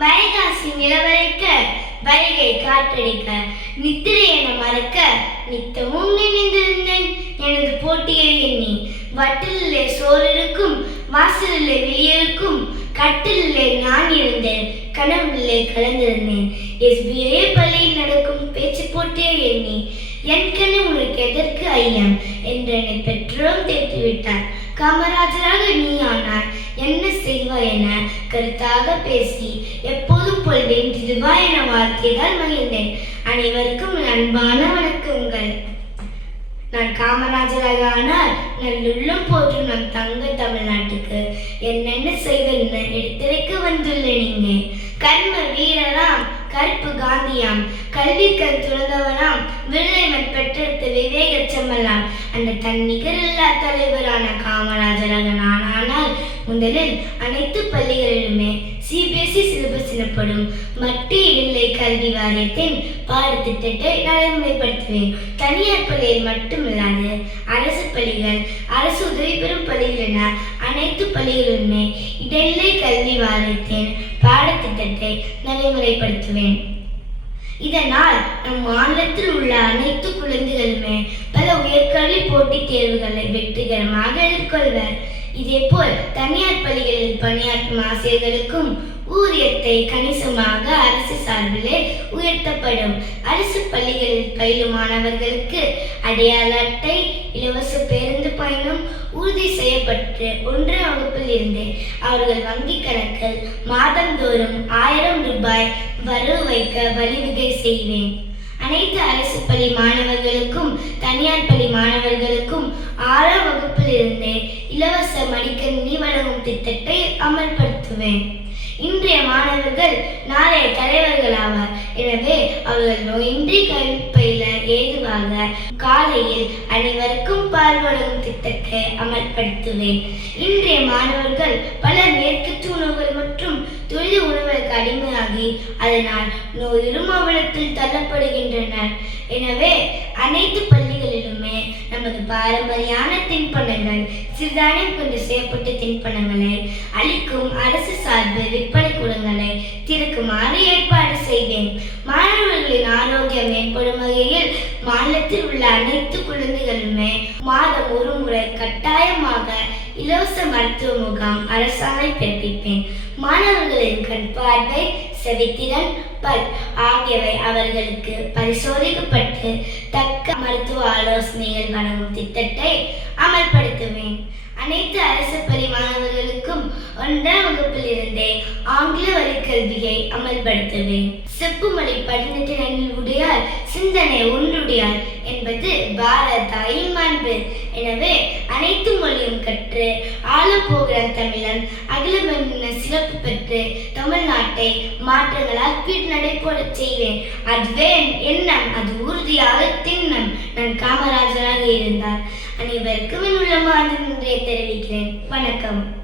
வைகாசி நிலவரைக்க வைகை காற்றடிக்க நித்திரை என மறக்க நித்தமும் நினைந்திருந்தேன். எனது போட்டியை எண்ணி வட்டிலே சோறு இருக்கும் வாசலிலே வெளியிருக்கும் கட்டிலே நான் இருந்தேன். கனவிலே கலந்திருந்தேன். எஸ்பிஐ பள்ளியில் நடக்கும் பேச்சு போட்டியை எண்ணி என் கண்ணு உனக்கு எதற்கு ஐயம் என்று என்னை பெற்றோரும் தேற்றிவிட்டார். காமராஜராக நீ ஆனார் என்ன செய்வாய் என கருத்தாக பேசி எப்போதும் போல் வென்றிடுவா என வாழ்க்கையால் மகிழ்ந்தேன். அனைவருக்கும் அன்பான வணக்கங்கள். நான் காமராஜராக ஆனால் நல்லுள்ளம் போற்றும் நம் தங்க தமிழ்நாட்டுக்கு என்னென்ன செய்வேன் எடுத்துரைக்க வந்துள்ளேன் நீங்க கர்ம வீரராம் கருப்பு காந்தியாம் கல்வி கண் துறந்தவனாம் விருதைவன் பெற்றெடுத்த விவேக செம்மலாம். அந்த தன்னிகரில்லா தலைவரான காமராஜராக நான் ஆனால் முதலில் அனைத்து பள்ளிகளிலும் எனப்படும் இடைநிலை கல்வி வாரியத்தின் பாடத்திட்டத்தை நடைமுறைப்படுத்துவேன். தனியார் பள்ளியில் மட்டுமில்லாது அரசு பள்ளிகள் அரசு உதவி பெறும் பள்ளிகள் என அனைத்து பள்ளிகளுமே இடைநிலை கல்வி வாரியத்தின் பாடத்திட்டத்தை நடைமுறைப்படுத்துவேன். இதனால் நம் மாநிலத்தில் உள்ள அனைத்து குழந்தைகளுமே பல உயர்கல்வி போட்டித் தேர்வுகளை வெற்றிகரமாக எதிர்கொள்வர். இதேபோல் தனியார் பள்ளிகளில் பணியாற்றும் ஆசிரியர்களுக்கும் ஊதியத்தை கணிசமாக அரசு சார்பிலே உயர்த்தப்படும். அரசு பள்ளிகளில் பயிலும் மாணவர்களுக்கு அடையாள அட்டை இலவச பேருந்து பயணம் உறுதி செய்யப்பட்டு ஒன்றாம் வகுப்பில் இருந்தே அவர்கள் வங்கி கணக்கில் மாதந்தோறும் ஆயிரம் ரூபாய் வரவு வைக்க வழிவகை செய்வேன். அனைத்து அரசு பள்ளி மாணவர்களுக்கும் தனியார் பள்ளி மாணவர்களுக்கும் ஆறாம் வகுப்பில் இருந்தே இலவச மடிக்கணினி வழங்கும் திட்டத்தை அமல்படுத்துவேன். இன்றைய மாணவர்கள் நாளைய தலைவர்கள் ஆவார். எனவே அவர்கள் நோயின்றி கல்வி பயில காலையில் அனைவருக்கும் பால் வழங்கும் திட்டத்தை அமல்படுத்துவேன். இன்றைய மாணவர்கள் பல மேற்கத்து உணவுகள் மற்றும் துரித உணவுகளுக்கு அடிமையாகி அதனால் நோயிலும் அவலத்தில் தள்ளப்படுகின்றனர். எனவே அனைத்து பள்ளிகளிலுமே நமது பாரம்பரியான தின்பண்டங்கள் சிறுதானியம் கொண்டு செய்யப்பட்ட தின்பண்டங்களை அளிக்கும் அரசு சார்பு விற்பனை கூடங்களை திறக்குமாறு ஏற்பாடு செய்வேன் மாணவர்களின் ஆரோக்கியம் மேம்படும் வகையில் மாநிலத்தில் உள்ள அனைத்து குழந்தைகளுமே மாதம் ஒரு முறை கட்டாயமாக இலவச மருத்துவ முகாம் அரசாணை பிறப்பிப்பேன். மாணவர்களின் கண் பார்வை செவித்திறன் பல் ஆகியவை அவர்களுக்கு பரிசோதிக்கப்பட்டு தக்க மருத்துவ ஆலோசனைகள் வழங்கும் திட்டத்தை அமல்படுத்துவேன். அனைத்து அரசு பள்ளி மாணவர்களுக்கும் ஒன்றாம் வகுப்பில் இருந்தே ஆங்கில வழி கல்வியை அமல்படுத்துவேன் செப்புமொழி பதினெட்டு நன்னில் உடையார் சிந்தனை ஒன்றுடையார் என்பது பாரத தாயின் மாண்பு எனவே அனைத்து மொழியும் கற்று ஆளப்போகிற தமிழன் அகிலமென்ன சிறப்பு பெற்று தமிழ்நாட்டை மாற்றங்களால் பீட் நடைபோடச் செய்வேன். அதுவே என் எண்ணம் அது உறுதியாக திண்ணம். நான் காமராஜ் இருந்தார் அனைவருக்கும் என் உள்ளமார்ந்த நன்றியை தெரிவிக்கிறேன். வணக்கம்.